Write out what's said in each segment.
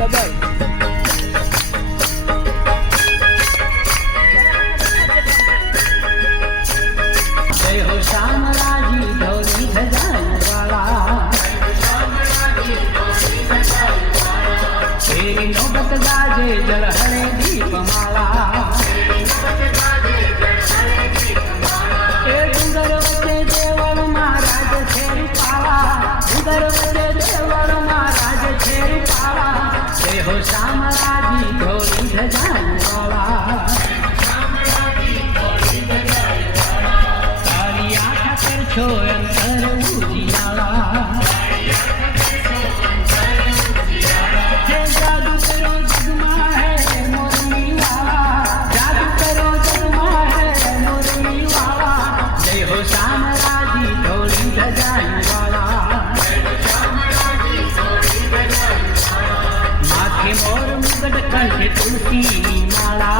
ડબલ જય હો શામળાજી ધોળી ધજાવાળા તેરી નોબત ગાજે જળહળે દીપમાળા એ ડુંગર વચ્ચે દેવળ મહારાજ છેરી પાળા ડુંગર વચ્ચે દેવળ મહારાજ છેરી પાળા જય હો શામળાજી ધોળી ધજાવાળા તારી આંખ કરછો અંતર ઉજિયાળા जादू करो जगमा है मोरनी वाला जादू करो जगमा है मोरनी वाला जय हो शामळाजी धोળી धजाई वाला माथे मोर मुकुट कंठे तुलसी माला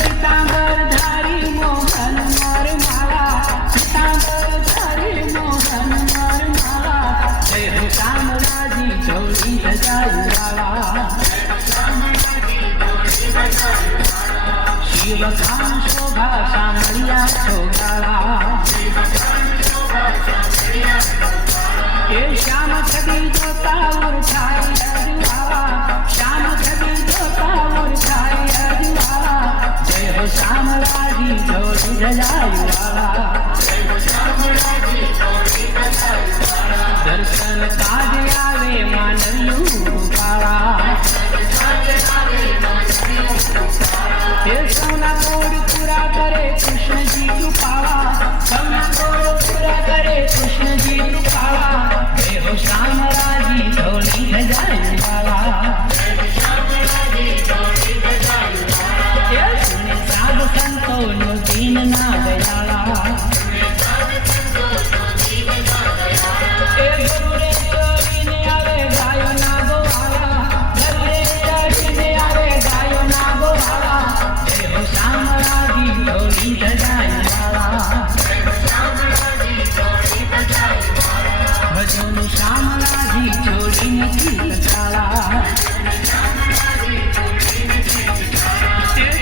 पीतांबर धारी मोहन मोर माला पीतांबर धारी मोहन मोर माला जय हो शामळाजी धोળી धजाई वाला शिव खान शोभा शामળિયા છોગાળા એ શ્યામ છબી જોતા ઉરછાય અજવાળા શ્યામ છબી જોતા ઉરછાય અજવાળા જય હો શામળાજી ધોળી ધજાઈ વાળા દર્શન કાજે આવે માનવ્યું પાળા ये सोना कोड पूरा करे कृष्ण जी कृपाला सोना कोड पूरा करे कृष्ण जी कृपाला हे हो शामळाजी धोળી धजाई वाला ये सुने साधु संतो नो दीन ना दयाला ए गुरुरे चोरीने આવે ગાયો ના ગોવાળા ગુરુરે ચડીને આવે ગાયો ના ગોવાળા શામળાજી ધોળી ધજાઈ